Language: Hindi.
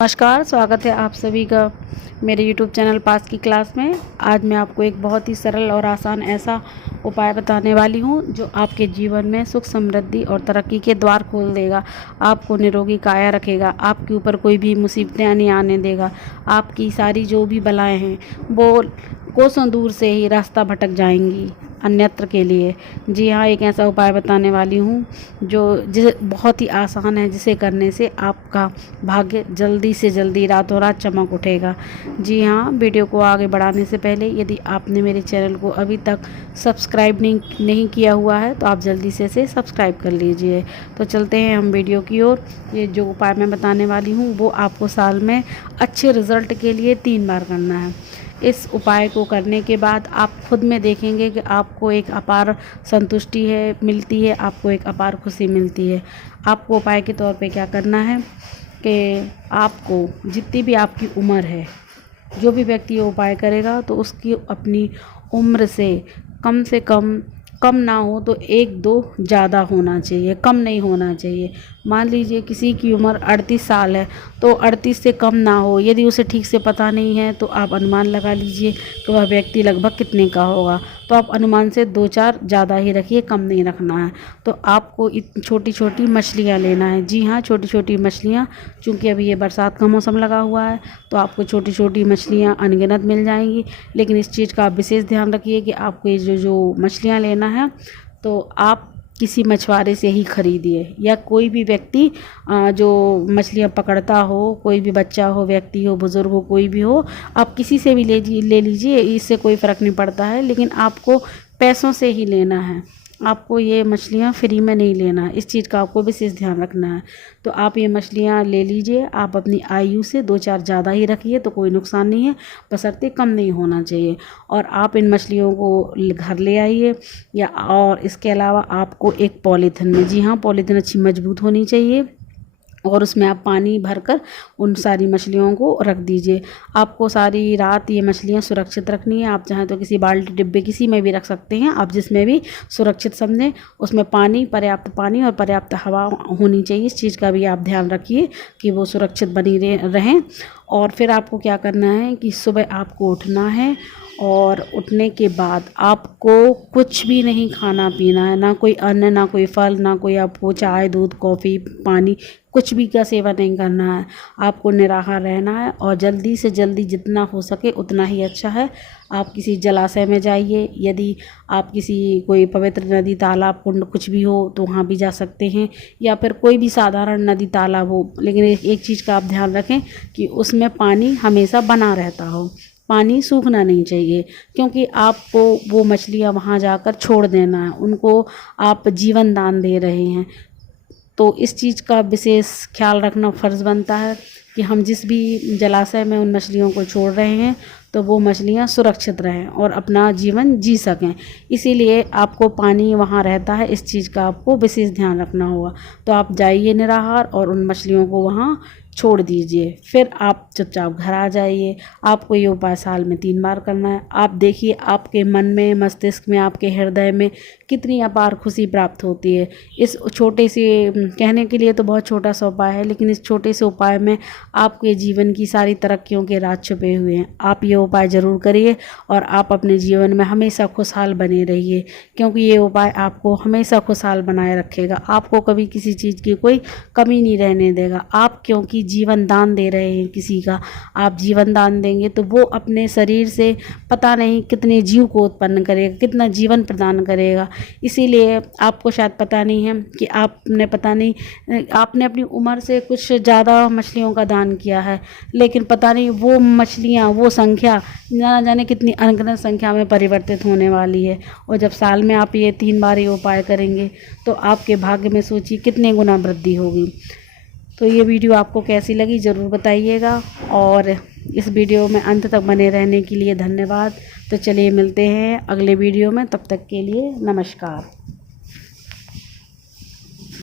नमस्कार, स्वागत है आप सभी का मेरे YouTube चैनल पास की क्लास में। आज मैं आपको एक बहुत ही सरल और आसान ऐसा उपाय बताने वाली हूँ जो आपके जीवन में सुख समृद्धि और तरक्की के द्वार खोल देगा। आपको निरोगी काया रखेगा, आपके ऊपर कोई भी मुसीबतें नहीं आने देगा। आपकी सारी जो भी बलाएं हैं वो कोसों दूर से ही रास्ता भटक जाएंगी अन्यत्र के लिए। जी हाँ, एक ऐसा उपाय बताने वाली हूँ जिसे बहुत ही आसान है, जिसे करने से आपका भाग्य जल्दी से जल्दी रातों रात चमक उठेगा। जी हाँ, वीडियो को आगे बढ़ाने से पहले यदि आपने मेरे चैनल को अभी तक सब्सक्राइब नहीं किया हुआ है तो आप जल्दी से इसे सब्सक्राइब कर लीजिए। तो चलते हैं हम वीडियो की ओर। ये जो उपाय मैं बताने वाली हूँ वो आपको साल में अच्छे रिजल्ट के लिए 3 बार करना है। इस उपाय को करने के बाद आप खुद में देखेंगे कि आपको एक अपार संतुष्टि मिलती है, आपको एक अपार खुशी मिलती है। आपको उपाय के तौर पे क्या करना है कि आपको जितनी भी आपकी उम्र है, जो भी व्यक्ति ये उपाय करेगा तो उसकी अपनी उम्र से कम ना हो तो 1-2 ज़्यादा होना चाहिए, कम नहीं होना चाहिए। मान लीजिए किसी की उम्र 38 साल है तो 38 से कम ना हो। यदि उसे ठीक से पता नहीं है तो आप अनुमान लगा लीजिए कि वह व्यक्ति लगभग कितने का होगा। तो आप अनुमान से 2-4 ज़्यादा ही रखिए, कम नहीं रखना है। तो आपको छोटी छोटी मछलियाँ लेना है। जी हाँ, छोटी छोटी मछलियाँ, चूँकि अभी ये बरसात का मौसम लगा हुआ है तो आपको छोटी छोटी मछलियाँ अनगिनत मिल जाएंगी। लेकिन इस चीज़ का आप विशेष ध्यान रखिए कि आपको ये जो मछलियाँ लेना है तो आप किसी मछुआरे से ही खरीदिए, या कोई भी व्यक्ति जो मछलियाँ पकड़ता हो, कोई भी बच्चा हो, व्यक्ति हो, बुज़ुर्ग हो, कोई भी हो, आप किसी से भी ले लीजिए, इससे कोई फ़र्क नहीं पड़ता है। लेकिन आपको पैसों से ही लेना है, आपको ये मछलियाँ फ्री में नहीं लेना है। इस चीज़ का आपको विशेष ध्यान रखना है। तो आप ये मछलियाँ ले लीजिए। आप अपनी आयु से 2-4 ज़्यादा ही रखिए तो कोई नुकसान नहीं है, बशर्ते कम नहीं होना चाहिए। और आप इन मछलियों को घर ले आइए, और इसके अलावा आपको एक पॉलीथिन में, जी हाँ, पॉलीथिन अच्छी मजबूत होनी चाहिए, और उसमें आप पानी भरकर उन सारी मछलियों को रख दीजिए। आपको सारी रात ये मछलियाँ सुरक्षित रखनी है। आप चाहें तो किसी बाल्टी डिब्बे किसी में भी रख सकते हैं, आप जिसमें भी सुरक्षित समझें। उसमें पर्याप्त पानी और पर्याप्त हवा होनी चाहिए। इस चीज़ का भी आप ध्यान रखिए कि वो सुरक्षित बनी रहें। और फिर आपको क्या करना है कि सुबह आपको उठना है, और उठने के बाद आपको कुछ भी नहीं खाना पीना है, ना कोई अन्न, ना कोई फल, ना कोई आपको चाय, दूध, कॉफ़ी, पानी, कुछ भी का सेवन नहीं करना है। आपको निराहार रहना है, और जल्दी से जल्दी जितना हो सके उतना ही अच्छा है। आप किसी जलाशय में जाइए, यदि आप कोई पवित्र नदी, तालाब, कुंड कुछ भी हो तो वहाँ भी जा सकते हैं, या फिर कोई भी साधारण नदी, तालाब हो। लेकिन एक चीज़ का आप ध्यान रखें कि उसमें पानी हमेशा बना रहता हो, पानी सूखना नहीं चाहिए, क्योंकि आपको वो मछलियाँ वहाँ जाकर छोड़ देना है, उनको आप जीवन दान दे रहे हैं। तो इस चीज़ का विशेष ख्याल रखना फ़र्ज़ बनता है कि हम जिस भी जलाशय में उन मछलियों को छोड़ रहे हैं तो वो मछलियाँ सुरक्षित रहें और अपना जीवन जी सकें। इसीलिए आपको पानी वहाँ रहता है, इस चीज़ का आपको विशेष ध्यान रखना होगा। तो आप जाइए निराहार और उन मछलियों को वहाँ छोड़ दीजिए। फिर आप चुपचाप घर आ जाइए। आपको ये उपाय साल में 3 बार करना है। आप देखिए आपके मन में, मस्तिष्क में, आपके हृदय में कितनी अपार खुशी प्राप्त होती है। इस छोटे से, कहने के लिए तो बहुत छोटा सा उपाय है, लेकिन इस छोटे से उपाय में आपके जीवन की सारी तरक्कियों के राज छुपे हुए हैं। आप ये उपाय ज़रूर करिए और आप अपने जीवन में हमेशा खुशहाल बने रहिए, क्योंकि ये उपाय आपको हमेशा खुशहाल बनाए रखेगा। आपको कभी किसी चीज़ की कोई कमी नहीं रहने देगा। आप क्योंकि जीवन दान दे रहे हैं किसी का, आप जीवन दान देंगे तो वो अपने शरीर से पता नहीं कितने जीव को उत्पन्न करेगा, कितना जीवन प्रदान करेगा। इसीलिए आपको शायद पता नहीं है कि आपने अपनी उम्र से कुछ ज़्यादा मछलियों का दान किया है, लेकिन पता नहीं वो मछलियाँ, वो संख्या ना जाने कितनी अनगिनत संख्या में परिवर्तित होने वाली है। और जब साल में आप ये 3 बार ये उपाय करेंगे तो आपके भाग्य में सोचिए कितने गुना वृद्धि होगी। तो ये वीडियो आपको कैसी लगी ज़रूर बताइएगा, और इस वीडियो में अंत तक बने रहने के लिए धन्यवाद। तो चलिए मिलते हैं अगले वीडियो में, तब तक के लिए नमस्कार।